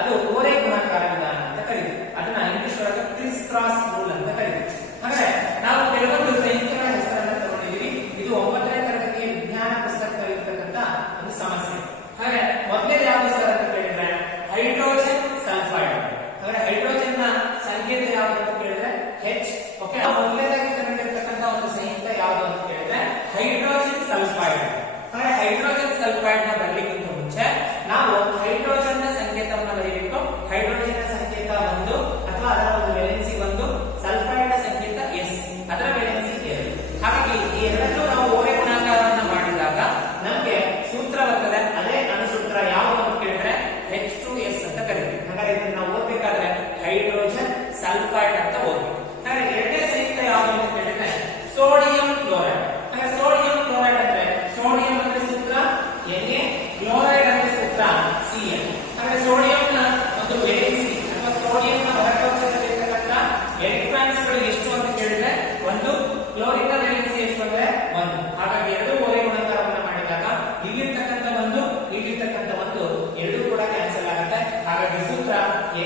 ಅದು ಓರೆ ಗುಣಾಕಾರ ವಿಧಾನ ಅಂತ ಕರೀತೀವಿ. ಅದನ್ನ ಇಂಗ್ಲಿಷ್ ಒಳಗೆ ಕ್ರಿಸ್ ಕ್ರಾಸ್ ರೂಲ್ ಅಂತ ಕರೀತೀವಿ. ಅಂದ್ರೆ ನಾವು ಕೆಲವೊಂದು ಸಂಯುಕ್ತಗಳ ಹೆಸರನ್ನ ತಗೊಂಡಿದ್ದೀವಿ. ಇದು 9ನೇ ತರಗತಿಯ ವಿಜ್ಞಾನ ಪುಸ್ತಕದಲ್ಲಿರ್ತಕ್ಕಂಥ ಒಂದು ಸಮಸ್ಯೆ. ಹಾಗೆ ಮೊದಲನೇದು ಯಾವುದು ಸರ್ ಅಂತ ಕೇಳಿದ್ರೆ ಹೈಡ್ರೋಜನ್ ಸಲ್ಫೈಡ್. ಹಾಗೆ ಹೈಡ್ರೋಜನ್ ನ ಸಂಕೇತ ಯಾವುದು ಅಂತ ಕೇಳಿದ್ರೆ H. ಓಕೆ, ಮೊದಲನೇದಾಗಿ ತಗೊಂಡಿರ್ತಕ್ಕಂಥ ಒಂದು ಸಂಯುಕ್ತ ಯಾವುದು ಅಂತ ಕೇಳಿದ್ರೆ ಹೈಡ್ರೋಜನ್ ಸಲ್ಫೈಡ್. ಹಾಗೆ ಹೈಡ್ರೋಜನ್ ಸಲ್ಫೈಡ್ ನ ಬರಲಿಕ್ಕಿಂತ ಮುಂಚೆ ನಾವು ಹೈಡ್ರೋಜನ್ ನ ಸಂಕೇತವನ್ನು ಬರೀಬೇಕು. ಹೈಡ್ರೋಜನ್ ನ ಸಂಕೇತ 1 ಅಥವಾ ಅದರ ಒಂದು ವೇಲೆನ್ಸಿ 1, ಸಲ್ಫೈಡ್ ನ ಸಂಕೇತ S, ಅದರ ವೇಲೆನ್ಸಿ 2. ಹಾಗಾಗಿ ಈ ಎರಡನ್ನೂ ನಾವು ಓರೆ ಗುಣಾಕಾರವನ್ನು ಮಾಡಿದಾಗ ನಮಗೆ ಸೂತ್ರ ಬರ್ತದೆ. ಅದೇ ಅಣುಸೂತ್ರ ಯಾವುದು ಅಂತ ಕೇಳಿದ್ರೆ H2S ಅಂತ ಕರೀತೀವಿ. ಹಾಗಾದ್ರೆ ಇದನ್ನ ನಾವು ಓದಬೇಕಾದ್ರೆ ಹೈಡ್ರೋಜನ್ ಸಲ್ಫೈಡ್ ಅಂತ ಓದಬೇಕು. ಹಾಗಾದ್ರೆ ಎರಡನೇ ಸಂಯುಕ್ತ ಯಾವುದು ಅಂತ ಕೇಳಿದ್ರೆ ಸೋಡಿಯಂ ಕ್ಲೋರೈಡ್. ಹಾಗೆ ಸೋಡಿಯಂ ಕ್ಲೋರೈಡ್ ಅಂದ್ರೆ ಸೋಡಿಯಂ ಅಂದ್ರೆ ಸೂತ್ರ Na, ಕ್ಲೋರೈಡ್ ಅಂದ್ರೆ ಸೂತ್ರ Cl. ಹಾಗೆ ಸೋಡಿಯಂ ನ ಒಂದು ವೇಲೆನ್ಸಿ ಅಥವಾ ಸೋಡಿಯಂ ನ ಹೊರಕವಚದಲ್ಲಿರ್ತಕ್ಕಂಥ ಎಲೆಕ್ಟ್ರಾನ್ಸ್ ಗಳು ಎಷ್ಟು ಅಂತ ಕೇಳಿದ್ರೆ 1, ಕ್ಲೋರಿನ್ ನ ವೇಲೆನ್ಸಿ ಎಷ್ಟು ಅಂದ್ರೆ 1. ಹಾಗಾಗಿ ಎರಡು ಓರೆ ಗುಣಾಕಾರವನ್ನು ಮಾಡಿದಾಗ ಇಲ್ಲಿರ್ತಕ್ಕಂಥ 1, ಇಲ್ಲಿರ್ತಕ್ಕಂಥ 1 ಎರಡೂ ಕೂಡ ಕ್ಯಾನ್ಸಲ್ ಆಗುತ್ತೆ. ಹಾಗಾಗಿ ಸೂತ್ರ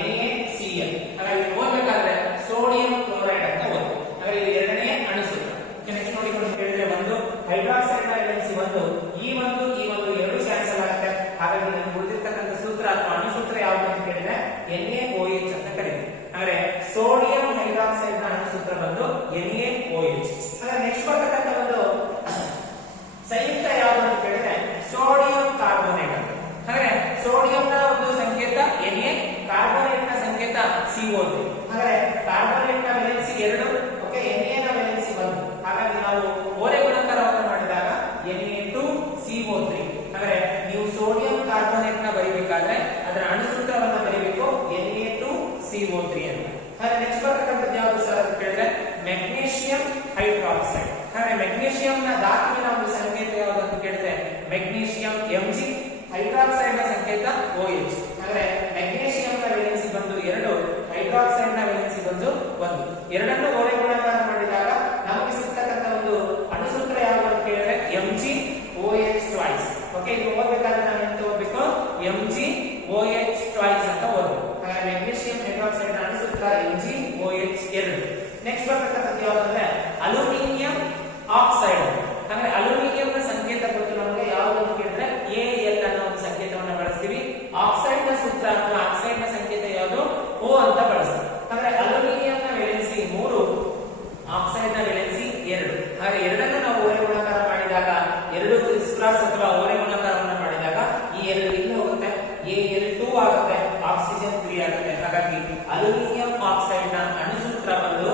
NaCl. ಹಾಗಾಗಿ ಓದಬೇಕಾದ್ರೆ ಸೋಡಿಯಂ ಕ್ಲೋರೈಡ್ ಅಂತ ಓದಬೇಕು. ಹಾಗಾಗಿ ಇದು ಎರಡನೇ ಅಣುಸೂತ್ರ. ನೆಕ್ಸ್ಟ್ ನೋಡಿಕೊಂಡು ಕೇಳಿದ್ರೆ 1 ಹೈಡ್ರಾಕ್ಸೈಡ್ ನ ವೇಲೆನ್ಸಿ 1, ಈ 1 ಎರಡು ಕ್ಯಾನ್ಸಲ್ ಆಗುತ್ತೆ. ಹಾಗಾಗಿ ನಮಗೆ ಉಳಿದಿರ್ತಕ್ಕಂಥ ಸೂತ್ರ ಅಥವಾ ಅಣುಸೂತ್ರ ಯಾವುದು ಅಂತ ಕೇಳಿದ್ರೆ NaOH ಅಂತ ಕರೀತೀವಿ. ಹಾಗಾದ್ರೆ ಸೋಡಿಯಂ ಹೈಡ್ರಾಕ್ಸೈಡ್ ನ ಅಣುಸೂತ್ರ ಬಂದು NaOH. ಹಾಗಾದ್ರೆ ನೆಕ್ಸ್ಟ್ ಬರ್ತಕ್ಕಂಥ ಒಂದು ಸಂಯುಕ್ತ ಯಾವುದು ಅಂತ ಕೇಳಿದ್ರೆ ಸೋಡಿಯಂ ಕಾರ್ಬೋನೇಟ್ ಅಂತ. ಹಾಗಾದ್ರೆ ಸೋಡಿಯಂ ನ ಒಂದು ಸಂಕೇತ Na, ಕಾರ್ಬೋನೇಟ್ ನ ಸಂಕೇತ CO3. ಹಾಗಾದ್ರೆ ಕಾರ್ಬೋನೇಟ್ ನ ವೇಲೆನ್ಸಿ 2, ಓಕೆ, Na ನ ವೇಲೆನ್ಸಿ 1. ಹಾಗಾಗಿ ನಾವು ಓರೆ ಗುಣಾಕಾರವನ್ನು ಮಾಡಿದಾಗ Na2CO3. ಹಾಗಾದ್ರೆ ನೀವು ಸೋಡಿಯಂ ಕಾರ್ಬೋನೇಟ್ ನ ಬರೀಬೇಕಾದ್ರೆ ಅದರ ಅಣುಸೂತ್ರವನ್ನು ಬರೀಬೇಕು Na2CO3 ಅಂತ. ಹಾಗಾದ್ರೆ ನೆಕ್ಸ್ಟ್ ಬರ್ತಕ್ಕಂಥದ್ದು ಯಾವುದು ಸರ್ ಅಂತ ಕೇಳಿದ್ರೆ ಮೆಗ್ನೀಷಿಯಂ ಹೈಡ್ರಾಕ್ಸೈಡ್. ಹಾಗಾದ್ರೆ ಮೆಗ್ನೀಷಿಯಂ ನ ಧಾತುವಿನ ಒಂದು ಸಂಕೇತ ಯಾವುದು ಅಂತ ಕೇಳಿದ್ರೆ ಮೆಗ್ನೀಷಿಯಂ Mg, ಹೈಡ್ರಾಕ್ಸೈಡ್ ನ ಸಂಕೇತ OH. ಹಾಗಾದ್ರೆ ಮೆಗ್ನೀಷಿಯಂ ನ ವೇಲೆನ್ಸಿ ಬಂದು 2, ಹೈಡ್ರಾಕ್ಸೈಡ್ ನ ವೇಲೆನ್ಸಿ ಬಂದು 1. ಎರಡನ್ನೂ ಓರೆ ಗುಣಾಕಾರ ಮಾಡಿದಾಗ ನಮಗೆ ಸಿಗ್ತಕ್ಕಂಥ ಒಂದು ಅಣುಸೂತ್ರ ಯಾವುದು ಅಂತ ಕೇಳಿದ್ರೆ MgOH ಟ್ವೈಸ್. ಓಕೆ, ಇದು ಓದಬೇಕಾದ್ರೆ ನಾವು ಎಂತ ಓದಬೇಕು? MgOH ಟ್ವೈಸ್ ಅಂತ ಓದಬೇಕು. ಹಾಗಾದ್ರೆ ಮೆಗ್ನೀಷಿಯಂ ಹೈಡ್ರಾಕ್ಸೈಡ್ ನ ಅಣುಸೂತ್ರ MgOH 2. ನೆಕ್ಸ್ಟ್ ಬರ್ತಕ್ಕಂಥದ್ದು ಯಾವುದು ಅಂದ್ರೆ ಅಲ್ಯೂಮಿನಿಯಂ ಆಕ್ಸೈಡ್. ಹಾಗಾದ್ರೆ ಅಲ್ಯೂಮಿನಿಯಂ ನ ಸಂಕೇತ ಗೊತ್ತು ನಮಗೆ ಯಾವುದು ಅಂತ ಕೇಳಿದ್ರೆ Al ಅನ್ನೋ ಒಂದು ಸಂಕೇತವನ್ನು ಬಳಸ್ತೀವಿ. ಆಕ್ಸೈಡ್ ನ ಸೂತ್ರ ಅಥವಾ ಆಕ್ಸೈಡ್ ನ ಸಂಕೇತ ಯಾವುದು O ಅಂತ ಬಳಸ್ತೀವಿ. ಹಾಗಾದ್ರೆ ಅಲ್ಯೂಮಿನಿಯಂ ನ ವೇಲೆನ್ಸಿ 3, ಆಕ್ಸೈಡ್ ನ ವೇಲೆನ್ಸಿ 2. ಹಾಗಾದ್ರೆ ಎರಡನ್ನೂ ನಾವು ಓರೆ ಗುಣಾಕಾರ ಮಾಡಿದಾಗ ಎರಡು ಕ್ರಿಸ್ ಕ್ರಾಸ್ ಅಥವಾ ಓರೆ ಗುಣಾಕಾರವನ್ನು ಮಾಡಿದಾಗ ಈ ಎರಡು ಇಲ್ಲಿ ಹೋಗುತ್ತೆ, Al2 ಆಗುತ್ತೆ, ಆಕ್ಸಿಜನ್ 3 ಆಗುತ್ತೆ. ಹಾಗಾಗಿ ಅಲ್ಯೂಮಿನಿಯಂ ಆಕ್ಸೈಡ್ ನ ಅಣುಸೂತ್ರ ಬಂದು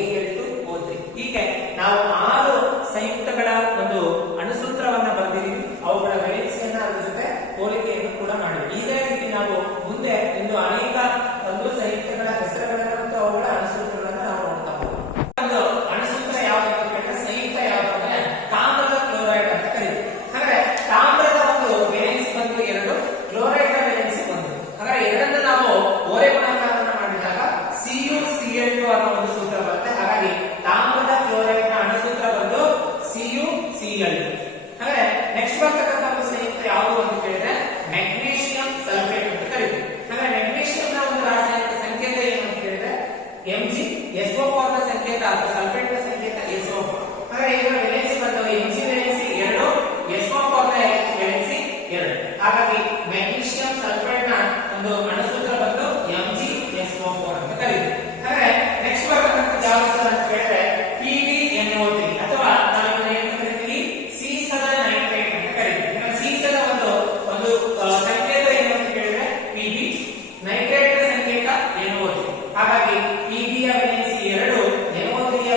Al2O3. ಹೀಗೆ ನಾವು 6 ಸಂಯುಕ್ತಗಳ ಒಂದು ಅಣುಸೂತ್ರವನ್ನ ಬರೆದಿದ್ದೀವಿ. ಅವುಗಳ ವೇಲೆನ್ಸಿಯನ್ನ ಅದರ ಜೊತೆ ಹೋಲಿಕೆಯನ್ನು ಕೂಡ ಮಾಡಿದ್ವಿ. ಇದೇ ರೀತಿ ನಾವು ಮುಂದೆ ಇನ್ನು ಅನೇಕ ಒಂದು ಸಂಯುಕ್ತಗಳ ಹೆಸರುಗಳನ್ನು ಮತ್ತು ಅವುಗಳ ಅಣುಸೂತ್ರಗಳನ್ನು ನಾವು ನೋಡ್ತಾ ಹೋಗೋಣ. ಒಂದು ಅಣುಸೂತ್ರ ಯಾವುದು ಅಂತ ಕೇಳಿದ್ರೆ ಸಂಯುಕ್ತ ಯಾವುದು ಅಂದ್ರೆ ತಾಮ್ರದ ಕ್ಲೋರೈಡ್ ಅಂತ ಕರೀತೀವಿ. ಹಾಗಾದ್ರೆ ತಾಮ್ರದ ಒಂದು ವೇಲೆನ್ಸಿ ಬಂದು 2, ಕ್ಲೋರೈಡ್ ನ ವೇಲೆನ್ಸಿ 1. ಹಾಗಾದ್ರೆ ಎರಡನ್ನು ನಾವು ಓರೆ ಗುಣಾಕಾರವನ್ನು ಮಾಡಿದಾಗ CuCl2 ಅನ್ನೋ ಒಂದು ಸೂತ್ರ ಬರುತ್ತೆ. ಹಾಗಾಗಿ ತಾಮ್ರದ ಕ್ಲೋರೈಡ್ ನ ಅಣುಸೂತ್ರ ಬಂದು CuCl2. ಹಾಗಾದ್ರೆ ನೆಕ್ಸ್ಟ್ ಬರ್ತಕ್ಕಂಥ ಒಂದು ಸಂಯುಕ್ತ ಯಾವುದು ಅಂತ ಕೇಳಿದ್ರೆ ಮೆಗ್ನೀಷಿಯಂ ಸಲ್ಫೇಟ್ ಅಂತ ಕರೀತೀವಿ. ಹಾಗಾದ್ರೆ ಮೆಗ್ನೀಷಿಯಂ ನ ಒಂದು ರಾಸಾಯನಿಕ ಸಂಕೇತ ಏನು ಅಂತ ಕೇಳಿದ್ರೆ Mg, SO4 ನ ಸಂಕೇತ ಅಥವಾ ಸಲ್ಫೇಟ್ ನ ಸಂಕೇತ SO4. ಹಾಗಾದ್ರೆ ಇದರ ವೇಲೆನ್ಸಿ ಬಂದು Mg ವೇಲೆನ್ಸಿ 2, SO4 ನ ವೇಲೆನ್ಸಿ 2. ಹಾಗಾಗಿ ಮೆಗ್ನೀಷಿಯಂ ಸಲ್ಫೇಟ್ ನ ಒಂದು ಅಣುಸೂತ್ರ ಬಂದು MgSO4 ಅಂತ ಕರೀತೀವಿ. ಹಾಗಾದ್ರೆ ನೆಕ್ಸ್ಟ್ ಬರ್ತಕ್ಕಂಥದ್ದು ಯಾವುದು ಸರ್ ಅಂತ ಕೇಳಿದ್ರೆ PbNO3 ಅಥವಾ ನಾವು ಏನು ಕರೀತೀವಿ ಸೀಸದ ನೈಟ್ರೇಟ್ ಅಂತ ಕರೀತೀವಿ. ಸೀಸದ ಒಂದು ಸಂಕೇತ ಏನು ಅಂತ ಕೇಳಿದ್ರೆ Pb, ನೈಟ್ರೇಟ್ ನ ಸಂಕೇತ NO3. ಹಾಗಾಗಿ Pb ಯ ವೇಲೆನ್ಸಿ 2, NO3 ಯ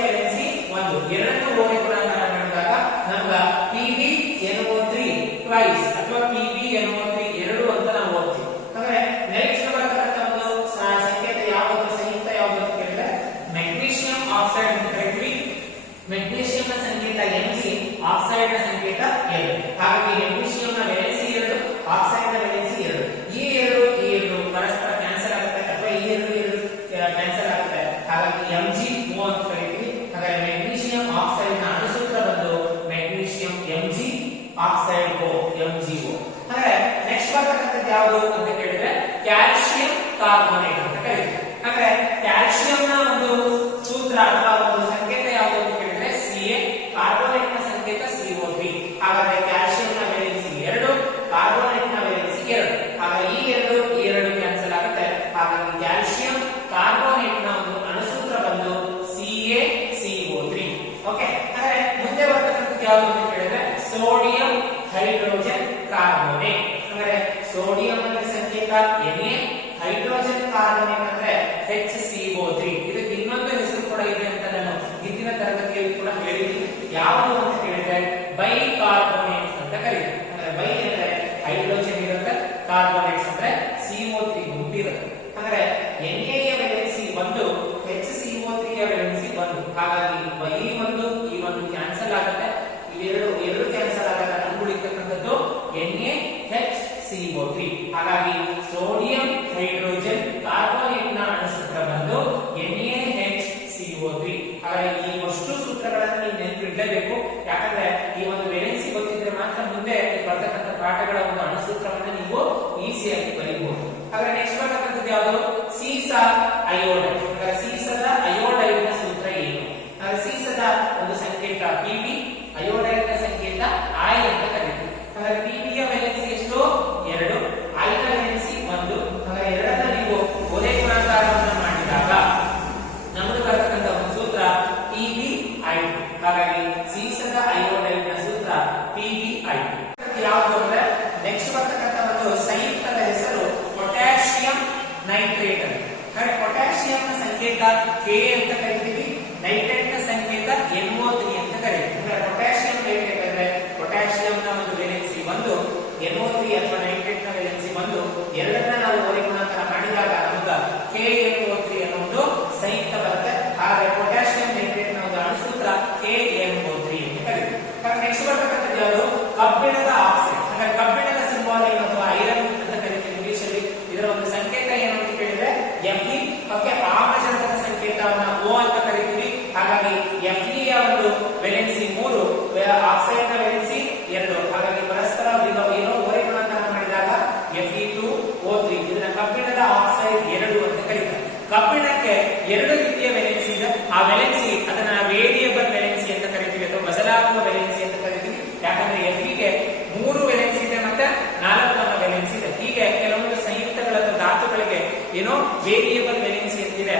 ಕಾರ್ಬೋನೇಟ್ ಅಂತ ಕರೀತೀವಿ. ಹಾಗಾದ್ರೆ ಕ್ಯಾಲ್ಸಿಯಂನ ಒಂದು ಸೂತ್ರ ಅಥವಾ ಒಂದು ಸಂಕೇತ ಯಾವುದು ಅಂತ ಕೇಳಿದ್ರೆ Ca, ಕಾರ್ಬೋನೇಟ್ ನ ಸಂಕೇತ CO3. ಹಾಗಾದ್ರೆ ಕ್ಯಾಲ್ಸಿಯಂನ ವೇಲೆನ್ಸಿ 2, ಕಾರ್ಬೋನೇಟ್ ನ ವೇಲೆನ್ಸಿ 2. ಹಾಗಾಗಿ ಈ ಎರಡು ಕ್ಯಾನ್ಸಲ್ ಆಗುತ್ತೆ. ಹಾಗಾಗಿ ಕ್ಯಾಲ್ಸಿಯಂ ಕಾರ್ಬೋನೇಟ್ ನ ಒಂದು ಅಣುಸೂತ್ರ ಬಂದು CaCO3. ಓಕೆ, ಹಾಗಾದ್ರೆ ಮುಂದೆ ಬರ್ತಕ್ಕಂಥದ್ದು ಯಾವುದು ಅಂತ ಕೇಳಿದ್ರೆ ಸೋಡಿಯಂ ಹೈಡ್ರೋಜನ್ ಕಾರ್ಬೋನೇಟ್. ಅಂದ್ರೆ ಸೋಡಿಯಂ ಅಂದ್ರೆ ಸಂಕೇತ Na, ಹೈಡ್ರೋಜನ್ ಕಾರ್ಬೋನೇಟ್ ಅಂದ್ರೆ HCO3. ಇದಕ್ಕೆ ಇನ್ನೊಂದು ಹೆಸರು ಕೂಡ ಇದೆ ಅಂತ ನಾನು ಹಿಂದಿನ ತರಗತಿಯಲ್ಲಿ ಕೂಡ ಹೇಳಿದ್ದೀನಿ. ಯಾವುದು ಅಂತ ಕೇಳಿದ್ರೆ ಬೈಕಾರ್ಬೋನೇಟ್ಸ್ ಅಂತ ಕರೀತೀವಿ. ಅಂದ್ರೆ ಬೈ ಅಂದ್ರೆ ಹೈಡ್ರೋಜನ್ ಇರುತ್ತೆ, ಕಾರ್ಬೋನೇಟ್ಸ್ ಅಂದ್ರೆ CO3 ಗುಂಪಿರುತ್ತೆ. ಅಂದ್ರೆ Na ಯ ವೇಲೆನ್ಸಿ 1, HCO3 ಯ ವೇಲೆನ್ಸಿ 1. ಹಾಗಾಗಿ ಈ ಒಂದು ಕ್ಯಾನ್ಸಲ್ ಆಗುತ್ತೆ. ಎರಡು ಕ್ಯಾನ್ಸಲ್ ಆದಾಗ ನಮ್ಗೆ ಉಳಿತಕ್ಕಂಥದ್ದು NaHCO3. ಹಾಗಾಗಿ ಸೋಡಿಯಂ ಹೈಡ್ರೋಜನ್ ಕಾರ್ಬೋನೇಟ್ ನ ಅಣುಸೂತ್ರ ಬಂದು NaHCO3. ಹಾಗಾಗಿ ಈ ಅಷ್ಟು ಸೂತ್ರಗಳನ್ನು ನೀವು ನೆನಪಿಡಲೇಬೇಕು. ಯಾಕಂದ್ರೆ ಈ ಒಂದು ವೇಲೆನ್ಸಿ ಗೊತ್ತಿದ್ರೆ ಮಾತ್ರ ಮುಂದೆ ಬರ್ತಕ್ಕಂಥ ಪಾಠಗಳ ಒಂದು ಅಣುಸೂತ್ರವನ್ನು ನೀವು ಈಸಿಯಾಗಿ ಬರೀಬಹುದು. ಹಾಗಾದ್ರೆ ನೆಕ್ಸ್ಟ್ ಬರ್ತಕ್ಕಂಥದ್ದು ಯಾವುದು? ಸೀಸಾ ಅಯೋಡೈಡ್. ಸೀಸದ ಅಯೋಡೈಡ್ ನ ಸೂತ್ರ ಏನು? ಸೀಸದ ಒಂದು ಸಂಕೇತ Pb, ಅಯೋಡೈಡ್ ನ ಸಂಕೇತ I ಅಂತ ಕರೀತೀವಿ. ಹಾಗಾದ್ರೆ Pb ಯ ವೇಲೆನ್ಸಿ ಎಷ್ಟು? 2, I ನ ವೇಲೆನ್ಸಿ 1. ಹಾಗಾದ್ರೆ ಎರಡನ್ನ ನೀವು ಒರೇ ಗುಣಾಕಾರವನ್ನು ಮಾಡಿದಾಗ ನಮಗೆ ಬರ್ತಕ್ಕಂಥ ಒಂದು ಸೂತ್ರ PbI2. ಹಾಗಾಗಿ ಸೀಸದ ಅಯೋಡೈಡ್ ನ ಸೂತ್ರ PbI2. ಯಾವುದು ಅಂದ್ರೆ ನೆಕ್ಸ್ಟ್ ಬರ್ತಕ್ಕಂಥ ಒಂದು ಸಂಯುಕ್ತದ ಹೆಸರು ಪೊಟ್ಯಾಷಿಯಂ ನೈಟ್ರೇಟ್ ಅಂತ. ಹಾಗೆ ಪೊಟ್ಯಾಷಿಯಂ ನ ಸಂಕೇತ K ಅಂತ ಕರಿತೀವಿ, ನೈಟ್ರೇಟ್ ನ ಸಂಕೇತ NO3 ಅಂತ ಕರೀತೀವಿ. ಪೊಟ್ಯಾಷಿಯಂ ನೈಟ್ರೇಟ್ ಅಂದ್ರೆ ಪೊಟ್ಯಾಷಿಯಂ ನ ಒಂದು ವೇಲೆನ್ಸಿ 1, NO3 ಅಥವಾ ನೈಟ್ರೇಟ್ ನ ವೇಲೆನ್ಸಿ 1. ಎರಡನ್ನ ನಾವು ಒರೇ ಗುಣಾಕಾರ ಮಾಡಿದಾಗ ನಮಗೆ KNO3 ಅನ್ನೋ ಸಂಯುಕ್ತ ಬರುತ್ತೆ. ಹಾಗೆ ಪೊಟ್ಯಾಷಿಯಂ ನೈಟ್ರೇಟ್ ನ ಒಂದು ಅಣುಸೂತ್ರ KNO3 ಅಂತ ಕರೀತೀವಿ. ಹಾಗೆ ನೆಕ್ಸ್ಟ್ ಬರ್ತಕ್ಕಂಥದ್ದು ಯಾವುದು? ಕಬ್ಬಿಣದ ಆಕ್ಸೈಡ್. ಹಾಗೆ ಕಬ್ಬಿಣದ ಸಿಂಬಲ್ ಏನು ಅಥವಾ ಐರನ್ ಅಂತ ಕರೀತೀವಿ ಇಂಗ್ಲಿಷ್ ಅಲ್ಲಿ. ಇದರ ಒಂದು ಸಂಕೇತ ಏನು ಅಂತ ಕೇಳಿದ್ರೆ Fe. ಓಕೆ, ಆಮ್ಲಜನಕದ ಸಂಕೇತವನ್ನ O ಅಂತ ಕರೀತೀವಿ. ಹಾಗಾಗಿ Fe ಯ ಒಂದು ವೇಲೆನ್ಸಿ 3, ಆಕ್ಸೈಡ್ ನ ವೇಲೆನ್ಸಿ 2. ಹಾಗಾಗಿ ಪರಸ್ಪರ ಏನೋ ಒರೇ ಗುಣಾಕಾರ ಮಾಡಿದಾಗ Fe2O3. ಇದನ್ನ ಕಬ್ಬಿಣದ ಆಕ್ಸೈಡ್ 2 ಅಂತ ಕರೀತಾರೆ. ಕಬ್ಬಿಣಕ್ಕೆ 2 ರೀತಿಯ ವೇಲೆನ್ಸಿ ಇದೆ. ಆ ವೇಲೆನ್ಸಿ ಅದನ್ನ ವೇರಿಯಬಲ್ ವೇಲೆನ್ಸಿ ಅಂತ ಕರಿತೀವಿ ಅಥವಾ ಬದಲಾಗುವ ವೇಲೆನ್ಸಿ ಅಂತ ಕರಿತೀವಿ. ಯಾಕಂದ್ರೆ Fe ಗೆ 3 ವೇಲೆನ್ಸಿ ಇದೆ ಮತ್ತೆ 4 ವೇಲೆನ್ಸಿ ಇದೆ. ಹೀಗೆ ಕೆಲವೊಂದು ಸಂಯುಕ್ತಗಳ ಅಥವಾ ಧಾತುಗಳಿಗೆ ಏನೋ ವೇರಿಯಬಲ್ ವೇಲೆನ್ಸಿ ಅಂತಿದೆ.